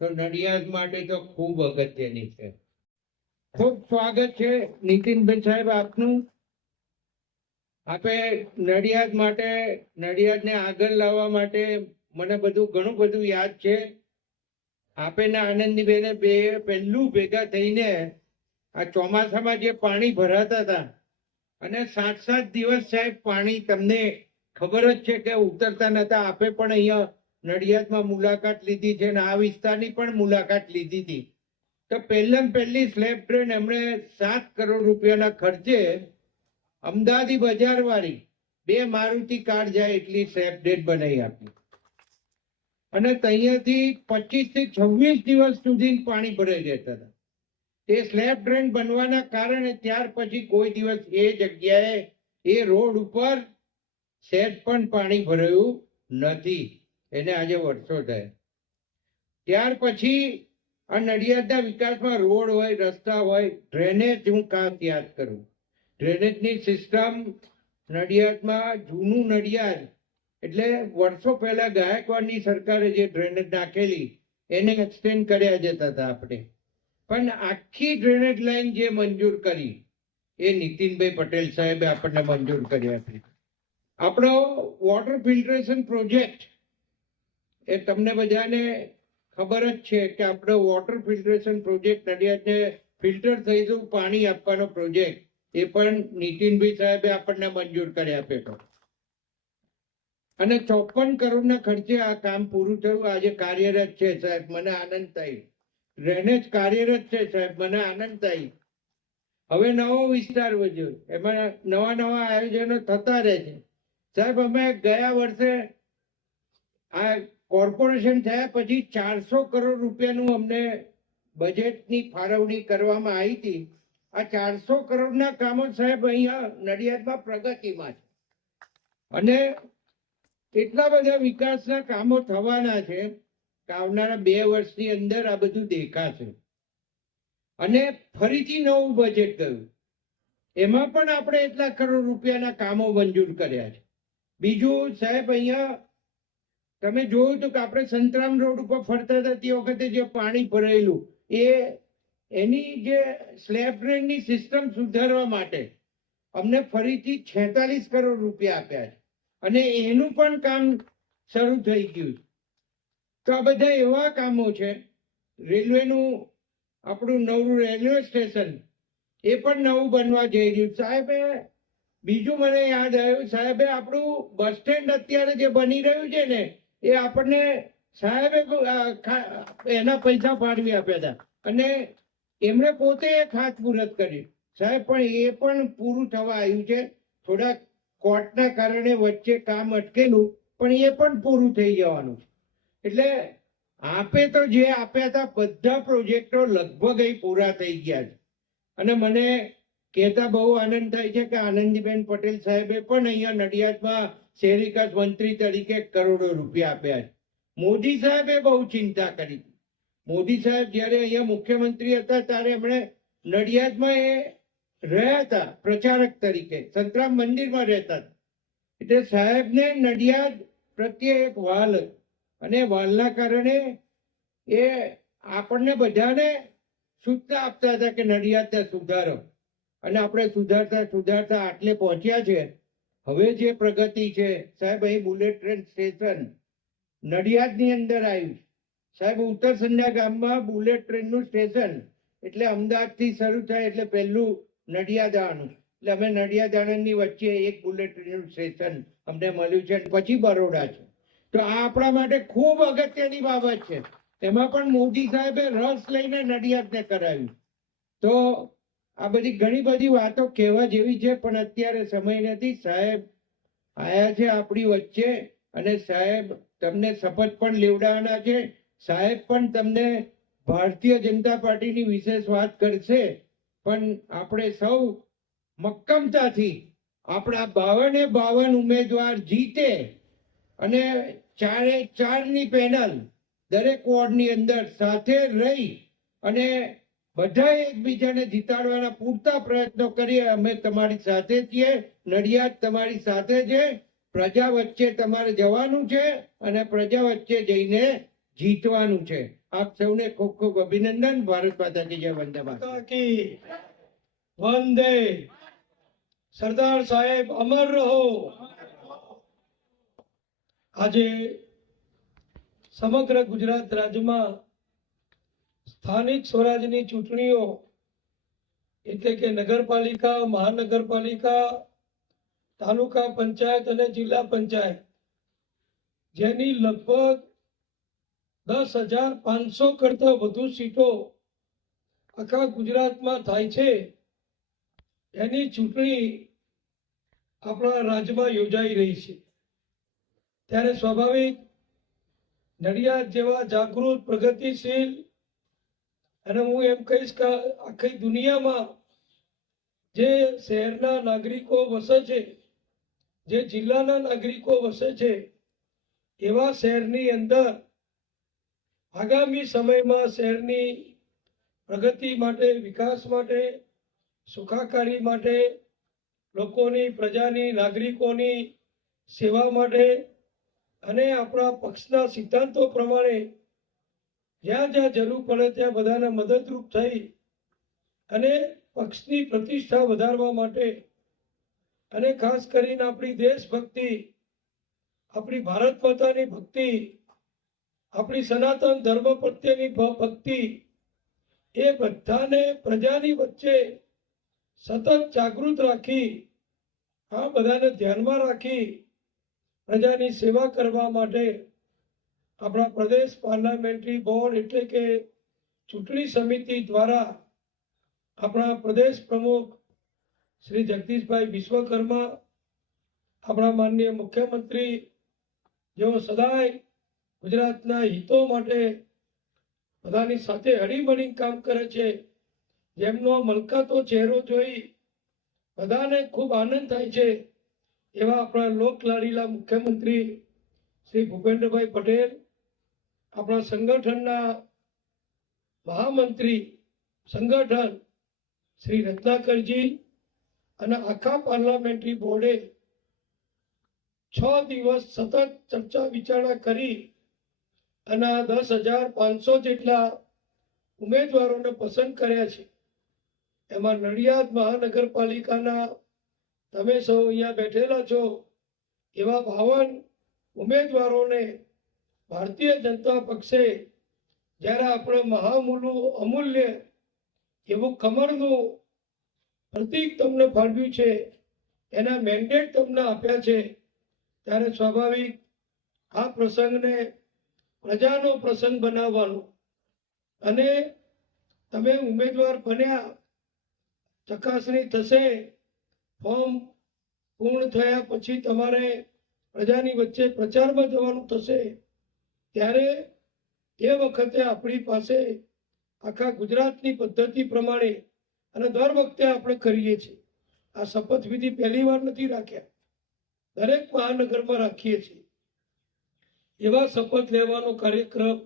તો નડિયાદ માટે તો ખૂબ અગત્યની છે. ખૂબ સ્વાગત છે નીતિનભાઈ સાહેબ આપનું. આપે નડિયાદ માટે, નડિયાદને આગળ લાવવા માટે મને ઘણું બધું યાદ છે. આપે ને આનંદીબેને પહેલું ભેગા થઈને આ ચોમાસામાં જે પાણી ભરાતા હતા અને 7-7 દિવસ સાહેબ પાણી, તમને ખબર જ છે કે ઉતરતા નતા. આપે પણ અહીંયા નડિયાદમાં મુલાકાત લીધી છે અને આ વિસ્તારની પણ મુલાકાત લીધી હતી. તો પહેલી સ્લેબ ટ્રેન એમણે 7 કરોડ રૂપિયાના ખર્ચે અમદાવાદી બજાર વાળી 2 મારુતિ કાર જાય એટલી સ્લેબ ટ્રેન બનાવી આપી અને ત્યાંથી 25 થી 26 દિવસ સુધી પાણી ભરાઈ રહેતા હતા. તે સ્લેબ ટ્રેન બનવાના કારણે ત્યાર પછી કોઈ દિવસ એ જગ્યાએ એ રોડ ઉપર સહેજ પણ પાણી ભરાયું નથી. એને આજે વર્ષો થયા. ત્યાર પછી આ નડિયાદના વિકાસમાં રોડ હોય, રસ્તા હોય, ડ્રેનેજ હું ખાસ યાદ કરું. ડ્રેનેજની સિસ્ટમ નડિયાદમાં, જૂનું નડિયાદ એટલે વર્ષો પહેલા ગાયકવાડની સરકારે જે ડ્રેનેજ નાખેલી એને એક્સટેન્ડ કર્યા જતા હતા આપણે. પણ આખી ડ્રેનેજ લાઈન જે મંજૂર કરી એ નીતિનભાઈ પટેલ સાહેબે આપણને મંજૂર કરી આપી. આપણો વોટર ફિલ્ટરેશન પ્રોજેક્ટ, એ તમને બધાને ખબર જ છે કે આપણો વોટર ફિલ્ટરેશન પ્રોજેક્ટ, નડિયાદને ફિલ્ટર થયેલું પાણી આપવાનો પ્રોજેક્ટ, એ પણ નીતિનભાઈ સાહેબે આપણને મંજૂર કરી આપ્યો હતો અને 54 કરોડના ખર્ચે આ કામ પૂરું થયું. આજે કાર્યરત છે સાહેબ, મને આનંદ થાય. ડ્રેનેજ કાર્યરત છે સાહેબ, મને આનંદ થાય. હવે નવો વિસ્તાર વધ્યો, એમાં નવા આયોજનો થતા રહે છે સાહેબ. અમે ગયા વર્ષે આ કોર્પોરેશન થયા પછી 400 કરોડ રૂપિયાનું અમને બજેટની ફાળવણી કરવામાં આવી હતી. આ 400 કરોડના કામો સાહેબ અહીંયા નડિયાદમાં પ્રગતિમાં છે અને એટલા બધા વિકાસના કામો થવાના છે કે આવનારા 2 વર્ષની અંદર આ બધું દેખાશે. અને ફરીથી નવું બજેટ ગયું, એમાં પણ આપણે એટલા કરોડ રૂપિયાના કામો મંજૂર કર્યા છે. બીજું સાહેબ, અહીંયા તમે જોયું તો કે આપણે સંતરામ રોડ ઉપર ફરતા હતા તે વખતે જે પાણી ભરાયેલું, એની જે સ્લેબ ડ્રેનની સિસ્ટમ સુધારવા માટે અમને ફરીથી 46 કરોડ રૂપિયા આપ્યા છે અને એનું પણ કામ શરૂ થઈ ગયું. તો આ બધા એવા કામો છે. રેલવેનું આપણું નવું રેલવે સ્ટેશન એ પણ નવું બનવા જઈ રહ્યું સાહેબે. બીજું મને યાદ આવ્યું સાહેબે, આપણું બસ સ્ટેન્ડ અત્યારે જે બની રહ્યું છે ને, એ આપણને સાહેબે એના પૈસા ફાળવી આપ્યા હતા અને એમણે પોતે ખાતમુહૂર્ત કર્યું સાહેબ. પણ એ પણ પૂરું થવા આવ્યું છે. થોડા કોર્ટના કારણે વચ્ચે કામ અટકેલું, પણ એ પણ પૂરું થઈ જવાનું છે. એટલે આપે તો જે આપ્યા હતા બધા પ્રોજેક્ટો લગભગ અહીં પૂરા થઈ ગયા છે અને મને કહેતા બહુ આનંદ થાય છે કે આનંદીબેન પટેલ સાહેબે પણ અહીંયા નડિયાદમાં શહેરી વિકાસ મંત્રી તરીકે કરોડો રૂપિયા આપ્યા છે. મોદી સાહેબે બહુ ચિંતા કરી. મોદી સાહેબ જ્યારે અહીંયા મુખ્યમંત્રી હતા ત્યારે એમણે નડિયાદમાં એ રહ્યા હતા પ્રચારક તરીકે, સંતરામ મંદિરમાં રહેતા હતા. એટલે સાહેબને નડિયાદ પ્રત્યે એક વાલ અને વાલના કારણે એ આપણને બધાને સૂચના આપતા હતા કે નડિયાદને સુધારો. અને આપણે સુધારતા આટલે પહોંચ્યા છે. હવે જે પ્રગતિ છે સાહેબ, અહીં બુલેટ ટ્રેન સ્ટેશન નડિયાદની અંદર આવ્યું સાહેબ. ઉત્તરસંધા ગામમાં બુલેટ ટ્રેનનું સ્ટેશન એટલે અમદાવાદથી શરૂ થાય એટલે પહેલું નડિયાદ આવવાનું. એટલે અમે નડિયાદ આણંદની વચ્ચે એક બુલેટ ટ્રેનનું સ્ટેશન અમને મળ્યું છે. પછી બરોડા છે. તો આ આપણા માટે ખૂબ અગત્યની બાબત છે. એમાં પણ મોદી સાહેબે રસ લઈને નડિયાદને કરાવ્યું. તો આ બધી ઘણી બધી વાતો કહેવા જેવી છે, પણ અત્યારે સમય નથી. સાહેબ આયા છે આપણી વચ્ચે અને સાહેબ તમને શપથ પણ લેવડાવવાના છે. સાહેબ પણ તમને ભારતીય જનતા પાર્ટીની વિશેષ વાત કરશે, પણ આપણે સૌ મક્કમતાથી આપણા 52 ઉમેદવાર જીતે અને 4 પેનલ દરેક વોર્ડની અંદર સાથે રહી અને બધા એકબીજાને જીતાડવાના પૂરતા પ્રયત્નો કરીએ. અમે તમારી સાથે છીએ, નડિયાદ તમારી સાથે છે. પ્રજા વચ્ચે તમારે જવાનું છે અને પ્રજા વચ્ચે જઈને જીતવાનું છે. આપ સૌને ખૂબ ખૂબ અભિનંદન. ભારત માતા કી જય. વંદે માતરમ. માતા કી વંદે. સરદાર સાહેબ અમર રહો. આજે સમગ્ર ગુજરાત રાજ્યમાં સ્થાનિક સ્વરાજની ચૂંટણીઓ એટલે કે નગરપાલિકા, મહાનગરપાલિકા, તાલુકા પંચાયત અને જિલ્લા પંચાયત, જેની લગભગ 10,500 કરતા વધુ સીટો આખા ગુજરાતમાં થાય છે, એની ચૂંટણી આપણા રાજ્યમાં યોજાઈ રહી છે. ત્યારે સ્વાભાવિક નડિયાદ જેવા જાગૃત, પ્રગતિશીલ અને હું એમ કહીશ કે આખી દુનિયામાં જે શહેરના નાગરિકો વસે છે, જે જિલ્લાના નાગરિકો વસે છે, એવા શહેરની અંદર આગામી સમયમાં શહેરની પ્રગતિ માટે, વિકાસ માટે, સુખાકારી માટે, લોકોની, પ્રજાની, નાગરિકોની સેવા માટે અને આપણા પક્ષના સિદ્ધાંતો પ્રમાણે જ્યાં જ્યાં જરૂર પડે ત્યાં બધાને મદદરૂપ થઈ અને પક્ષની પ્રતિષ્ઠા વધારવા માટે અને ખાસ કરીને આપણી દેશભક્તિ, આપણી ભારત માતાની ભક્તિ, આપણી સનાતન ધર્મ પ્રત્યેની ભક્તિ, એ બધાને પ્રજાની વચ્ચે સતત જાગૃત રાખી, આ બધાને ધ્યાનમાં રાખી પ્રજાની સેવા કરવા માટે આપણા પ્રદેશ પાર્લામેન્ટરી બોર્ડ એટલે કે ચૂંટણી સમિતિ દ્વારા આપણા પ્રદેશ પ્રમુખ શ્રી જગદીશભાઈ વિશ્વકર્મા, આપણા માનનીય મુખ્યમંત્રી જેઓ સદાય ગુજરાતના હિતો માટે બધાની સાથે હળીમળી કામ કરે છે, જેમનો મલકાતો ચહેરો જોઈ બધાને ખૂબ આનંદ થાય છે, એવા આપણા લોકલાડીલા મુખ્યમંત્રી શ્રી ભૂપેન્દ્રભાઈ પટેલ, આપણા સંગઠનના મહામંત્રી સંગઠન શ્રી રત્નાકરજી અને આખા પાર્લામેન્ટરી બોર્ડે 6 દિવસ સતત ચર્ચા વિચારણા કરી અને 10,500 જેટલા ઉમેદવારોને પસંદ કર્યા છે. એમાં નડિયાદ મહાનગરપાલિકાના તમે સૌ અહીંયા બેઠેલા છો એવા 52 ઉમેદવારોને ભારતીય જનતા પક્ષે જ્યારે આપણે અમૂલ્ય એવું કમળનું પ્રતીક તમને ફાળવ્યું છે, એના મેન્ડેટ તમને આપ્યા છે, ત્યારે સ્વાભાવિક આ પ્રસંગને પ્રજાનો પ્રસંગ બનાવવાનો અને તમે ઉમેદવાર બન્યા, ચકાસણી થશે, ફોર્મ પૂર્ણ થયા પછી તમારે પ્રજાની વચ્ચે પ્રચારમાં જવાનું થશે, ત્યારે એ વખતે આપણી પાસે આખા ગુજરાતની પદ્ધતિ પ્રમાણે અને દર વખતે આપણે કરીએ છીએ, આ શપથવિધિ પહેલી વાર નથી રાખ્યા, દરેક મહાનગરમાં રાખીએ છીએ, એવા શપથ લેવાનો કાર્યક્રમ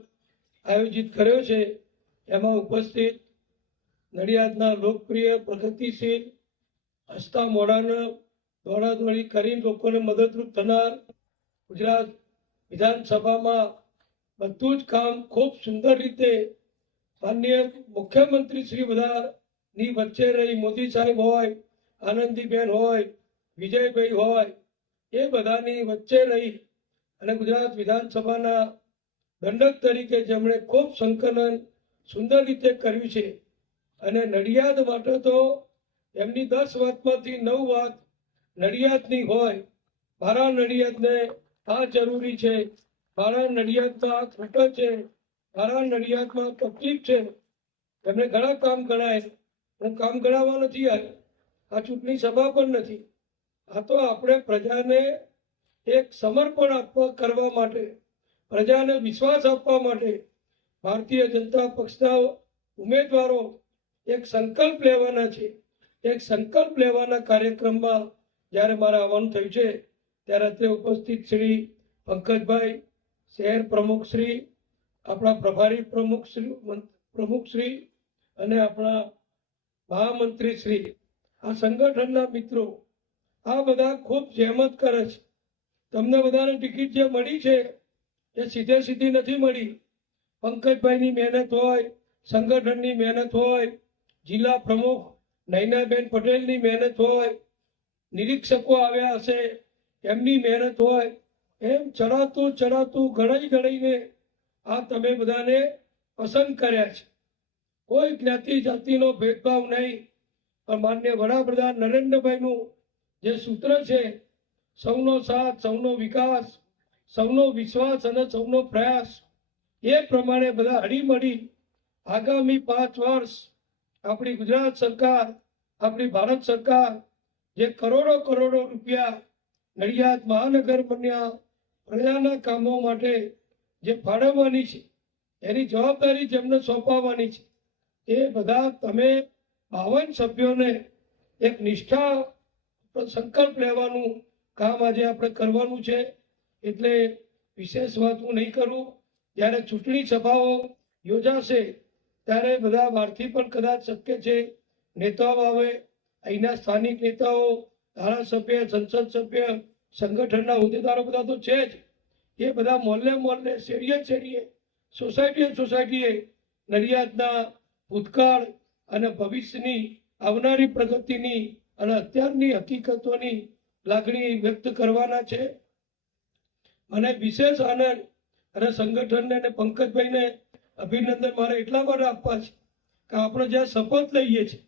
આયોજિત કર્યો છે. એમાં ઉપસ્થિત નડિયાદના લોકપ્રિય, પ્રગતિશીલ, હસતા મોઢાના, દોડાદોડી કરીને લોકોને મદદરૂપ થનાર, ગુજરાત વિધાનસભામાં બધું જ કામ ખૂબ સુંદર રીતે માનનીય મુખ્યમંત્રી શ્રી બધાની વચ્ચે રહી, મોદી સાહેબ હોય, આનંદીબેન હોય, વિજયભાઈ હોય, એ બધાની વચ્ચે રહી અને ગુજરાત વિધાનસભાના દંડક તરીકે જેમણે ખૂબ સંકલન સુંદર રીતે કર્યું છે. અને નડિયાદ માટે તો એમની 10 વાતમાંથી 9 વાત નડિયાદની હોય. મારા નડિયાદને આ જરૂરી છે, મારા નડિયાદમાં આ ખોટો છે, મારા નડિયાદમાં તકલીફ છે. એમને ઘણા કામ ગણાય, હું કામ ગણાવવા નથી આવ્યો, આ ચૂંટણી સભા પણ નથી. આ તો આપણે પ્રજાને એક સમર્પણ કરવા માટે, પ્રજાને વિશ્વાસ આપવા માટે ભારતીય જનતા પક્ષના ઉમેદવારો એક સંકલ્પ લેવાના છે. એક સંકલ્પ લેવાના કાર્યક્રમમાં જ્યારે મારે આવવાનું થયું છે, ત્યારે તે ઉપસ્થિત શ્રી પંકજભાઈ, શહેર પ્રમુખશ્રી, આપણા પ્રભારી પ્રમુખશ્રી અને આપણા મહામંત્રીશ્રી, આ સંગઠનના મિત્રો, આ બધા ખૂબ જહેમત કરે છે. તમને બધાને ટિકિટ જે મળી છે એ સીધી નથી મળી. પંકજભાઈની મહેનત હોય, સંગઠનની મહેનત હોય, જિલ્લા પ્રમુખ નયનાબેન પટેલની મહેનત હોય, નિરીક્ષકો આવ્યા હશે એમની મહેનત હોય, એમ ચડાતું ઘડાઈને આ તમે બધાને પસંદ કર્યા છે. કોઈ જ્ઞાતિ જાતિનો ભેદભાવ નહીં, પણ માનનીય વડાપ્રધાન નરેન્દ્રભાઈનું જે સૂત્ર છે, સૌનો સાથ, સૌનો વિકાસ, સૌનો વિશ્વાસ અને સૌનો પ્રયાસ, એ પ્રમાણે બધા હળીમળી આગામી 5 વર્ષ આપણી ગુજરાત સરકાર, આપણી ભારત સરકાર જે કરોડો રૂપિયા નડિયાદ મહાનગરના પ્રજાના કામો માટે જે ફાળવવાની છે, એની જવાબદારી જેમને સોંપવાની છે, એ બધા તમે 52 સભ્યોને એક નિષ્ઠા સંકલ્પ લેવાનું કામ આજે આપણે કરવાનું છે. એટલે વિશેષ વાત હું નહીં કરું. જ્યારે ચૂંટણી સભાઓ યોજાશે ત્યારે બધા બહારથી પણ કદાચ શક્ય છે નેતાઓ આવે, અહીંના સ્થાનિક નેતાઓ, ધારાસભ્ય, સંસદ સભ્ય, સંગઠનના હોદ્દેદારો બધા તો છે જ. એ બધા મોહલ્લે શેરીએ સોસાયટીએ નડિયાદના ભૂતકાળ અને ભવિષ્યની આવનારી પ્રગતિની અને અત્યારની હકીકતોની લાગણી વ્યક્ત કરવાના છે. મને વિશેષ આનંદ અને સંગઠનને અને પંકજભાઈને અભિનંદન મારે એટલા માટે આપવા છે કે આપણે જ્યાં શપથ લઈએ છીએ,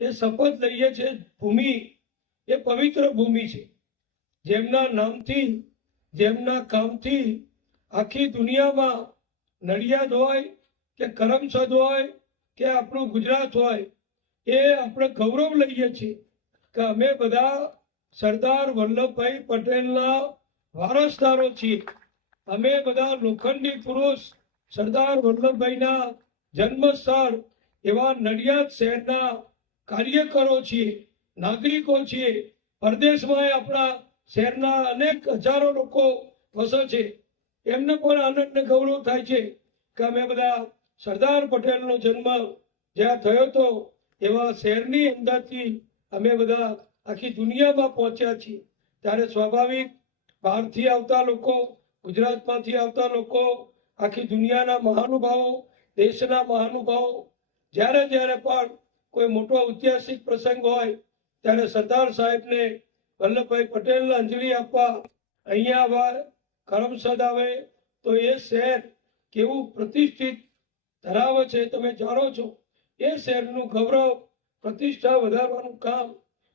એ શપથ લઈએ છીએ ભૂમિ એ પવિત્ર ભૂમિ છે, જેમના નામથી, જેમના કામથી આખી દુનિયામાં નડિયાદ હોય કે કરમસદ હોય કે આપણું ગુજરાત હોય, એ આપણે ગૌરવ લઈએ છીએ કે અમે બધા સરદાર વલ્લભભાઈ પટેલના વારસદારો છીએ. અમે બધા લોખંડી પુરુષ સરદાર વલ્લભભાઈના જન્મસ્થળ એવા નડિયાદ શહેરના કાર્યકરો છીએ, નાગરિકો છીએ. પરદેશમાં આપણા શહેરના અનેક હજારો લોકો વસે છે. એમને પણ આનંદ ને ગૌરવ થાય છે કે અમે બધા સરદાર પટેલનો જન્મ જ્યાં થયો હતો એવા શહેરની અંદરથી અમે બધા આખી દુનિયામાં પહોંચ્યા છીએ. ત્યારે સ્વાભાવિક બહારથી આવતા લોકો, ગુજરાતમાંથી આવતા લોકો, આખી દુનિયાના મહાનુભાવો, દેશના મહાનુભાવો જ્યારે પણ કોઈ મોટો ઐતિહાસિક પ્રસંગ હોય ત્યારે સરદાર સાહેબને, વલ્લભભાઈ પટેલને અંજલિ આપવા અહીંયા આવે, કરમસદ આવે, તો એ શહેર કેવું પ્રતિષ્ઠિત ધરાવે છે તમે જાણો છો. એ શહેરનું ગૌરવ, પ્રતિષ્ઠા વધારવાનું કામ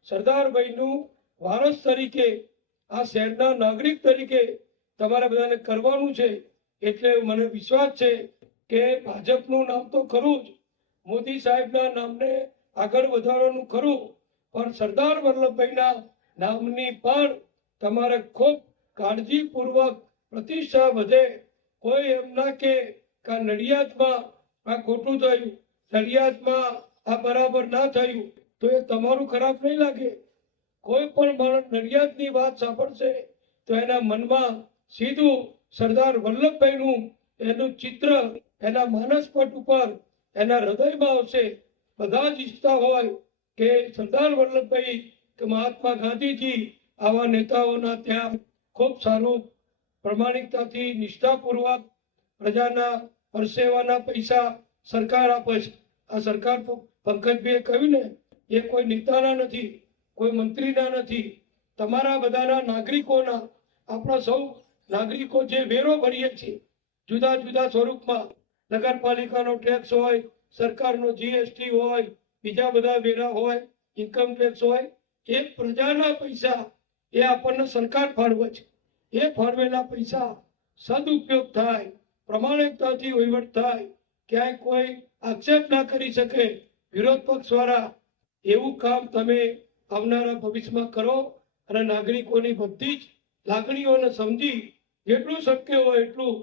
સરદારભાઈનું વારસ તરીકે, આ શહેરના નાગરિક તરીકે તમારે બધાને કરવાનું છે. એટલે મને વિશ્વાસ છે કે ભાજપનું નામ તો ખરું જ, મોદી સાહેબના નામને આગળ વધારવાનું ખરું, પણ સરદાર વલ્લભભાઈના નામની પણ તમારે ખૂબ કાળજીપૂર્વક પ્રતિષ્ઠા વધે. કોઈ એમ ના કે નડિયાદમાં આ ખોટું થયું, નડિયાદમાં આ બરાબર ના થયું, તો એ તમારું ખરાબ નહીં લાગે. કોઈ પણ માણસ નડિયાદની વાત સાંભળશે તો એના મનમાં સીધું સરદાર વલ્લભભાઈનું એનું ચિત્ર એના માનસપટ ઉપર, એના હૃદયમાં આવશે. બધા જ ઈચ્છતા હોય કે સરદાર વલ્લભભાઈ કે મહાત્મા ગાંધીજી આવા નેતાઓના ત્યાં ખૂબ સારું પ્રમાણિકતાથી, નિષ્ઠાપૂર્વક પ્રજાના પરસેવાના પૈસા સરકાર આપે છે. આ સરકાર પંકજભાઈએ કહ્યું ને, એ કોઈ નેતાના નથી, કોઈ મંત્રીના નથી, તમારા બધાના નાગરિકોના. આપણા સૌ નાગરિકો જે વેરો ભરીએ છીએ જુદા જુદા સ્વરૂપમાં, નગરપાલિકાનો ટેક્સ હોય, સરકારનો જીએસટી હોય, બીજા બધા વેરા હોય, ઇન્કમ ટેક્સ હોય, એ પ્રજાના પૈસા એ આપણને સરકાર ફાળવે છે. એ ફાળવેલા પૈસા સદુપયોગ થાય, પ્રમાણિકતાથી વહીવટ થાય, ક્યાંય કોઈ આક્ષેપ ના કરી શકે વિરોધ પક્ષ વાળા. એવું કામ તમે આવનારા ભવિષ્યમાં કરો અને નાગરિકોની બધી જ લાગણીઓને સમજી જેટલું શક્ય હોય એટલું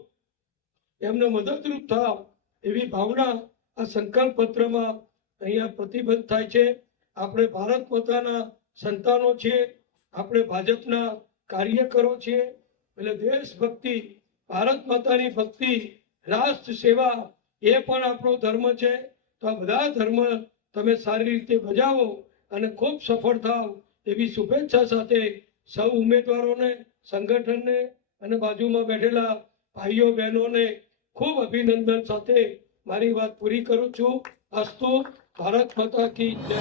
એમને મદદરૂપ થાવ, એવી ભાવના આ સંકલ્પ પત્રમાં અહીંયા પ્રતિબદ્ધ થાય છે. આપણે ભારત માતાના સંતાનો છીએ, આપણે ભાજપના કાર્યકરો છીએ. એટલે દેશભક્તિ, ભારત માતાની ભક્તિ, રાષ્ટ્ર સેવા એ પણ આપણો ધર્મ છે. તો આ બધા ધર્મ તમે સારી રીતે બજાવો અને ખૂબ સફળ થાવ એવી શુભેચ્છા સાથે સૌ ઉમેદવારોને, સંગઠનને અને બાજુમાં બેઠેલા ભાઈઓ બહેનોને ખૂબ અભિનંદન સાથે મારી વાત પૂરી કરું છું. અસ્તુ. ભારત માતા કી જય.